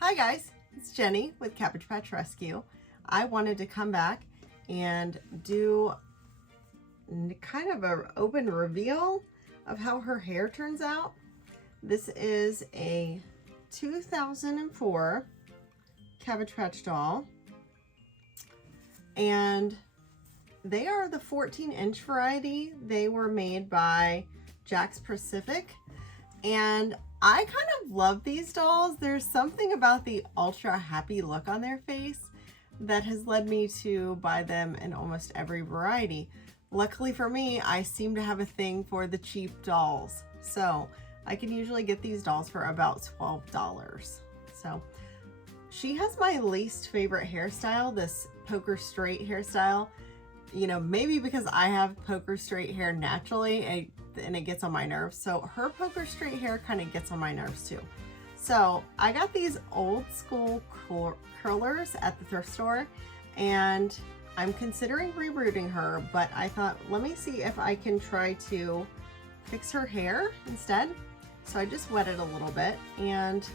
Hi guys, it's Jenny with Cabbage Patch Rescue. I wanted to come back and do kind of an open reveal of how her hair turns out. This is a 2004 Cabbage Patch doll, and they are the 14-inch variety. They were made by Jack's Pacific, and I kind of love these dolls. There's something about the ultra happy look on their face that has led me to buy them in almost every variety. Luckily for me, I seem to have a thing for the cheap dolls. So I can usually get these dolls for about $12. So she has my least favorite hairstyle, this poker straight hairstyle. You know, maybe because I have poker straight hair naturally and it gets on my nerves. So her poker straight hair kind of gets on my nerves too. So I got these old school curlers at the thrift store, and I'm considering rerouting her, but I thought, let me see if I can try to fix her hair instead. So I just wet it a little bit and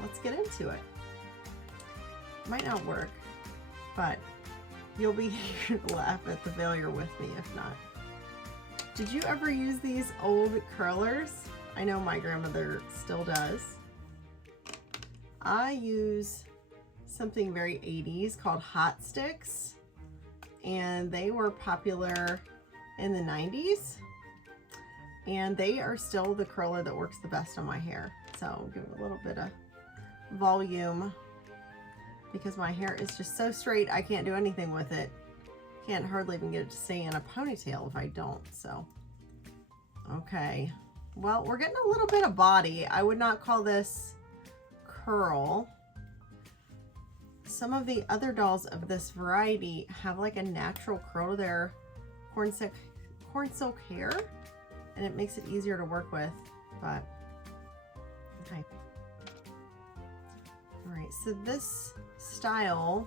let's get into it. Might not work, but you'll be here to laugh at the failure with me if not. Did you ever use these old curlers? I know my grandmother still does. I use something very 80s called hot sticks, and they were popular in the 90s, and they are still the curler that works the best on my hair. So I'll give it a little bit of volume because my hair is just so straight I can't do anything with it. Can't hardly even get it to stay in a ponytail if I don't. So okay, well, we're getting a little bit of body. I would not call this curl. Some of the other dolls of this variety have like a natural curl to their corn silk hair, and it makes it easier to work with. But okay, all right, so this style,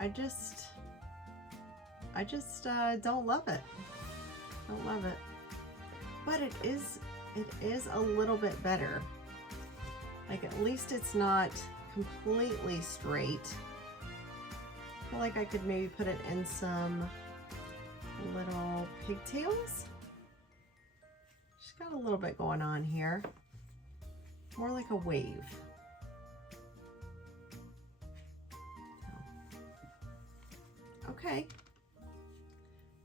I just don't love it. Don't love it. But it is a little bit better. Like, at least it's not completely straight. I feel like I could maybe put it in some little pigtails. She's got a little bit going on here. More like a wave. Okay.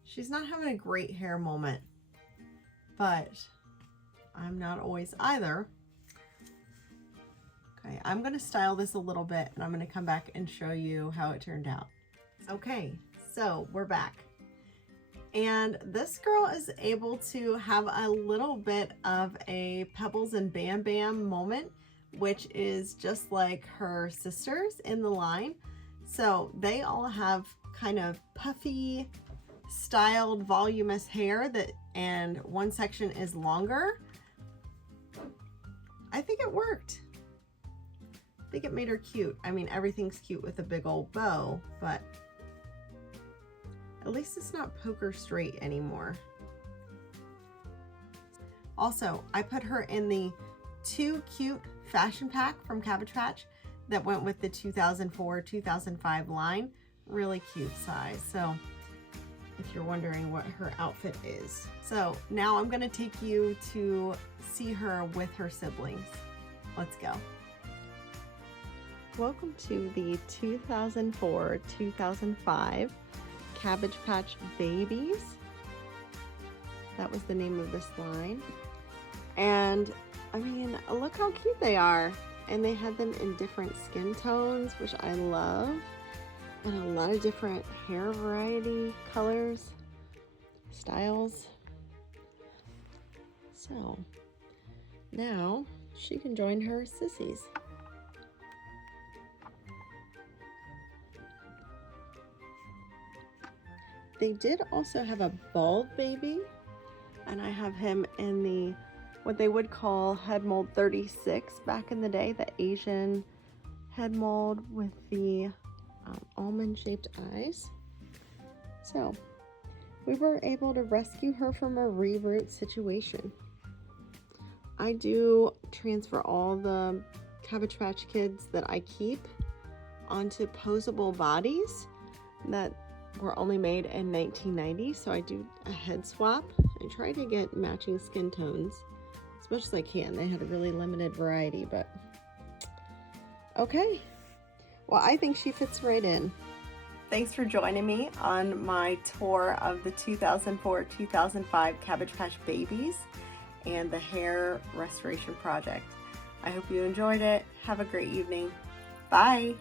She's not having a great hair moment, but I'm not always either. Okay, I'm going to style this a little bit and I'm going to come back and show you how it turned out. Okay, so we're back. And this girl is able to have a little bit of a Pebbles and Bam Bam moment, which is just like her sisters in the line. So they all have kind of puffy, styled, voluminous hair and one section is longer. I think it worked. I think it made her cute. I mean, everything's cute with a big old bow, but at least it's not poker straight anymore. Also, I put her in the Too Cute fashion pack from Cabbage Patch that went with the 2004-2005 line. Really cute size. So if you're wondering what her outfit is. So now I'm gonna take you to see her with her siblings. Let's go. Welcome to the 2004-2005 Cabbage Patch Babies. That was the name of this line. And I mean, look how cute they are. And they had them in different skin tones, which I love. And a lot of different hair variety, colors, styles. So now she can join her sissies. They did also have a bald baby, and I have him in the what they would call head mold 36 back in the day, the Asian head mold with the almond shaped eyes. So we were able to rescue her from a reroute situation. I do transfer all the Cabbage Patch Kids that I keep onto posable bodies that were only made in 1990. So I do a head swap and try to get matching skin tones as much as I can. They had a really limited variety, but okay. Well, I think she fits right in. Thanks for joining me on my tour of the 2004-2005 Cabbage Patch Babies and the hair restoration project. I hope you enjoyed it. Have a great evening. Bye.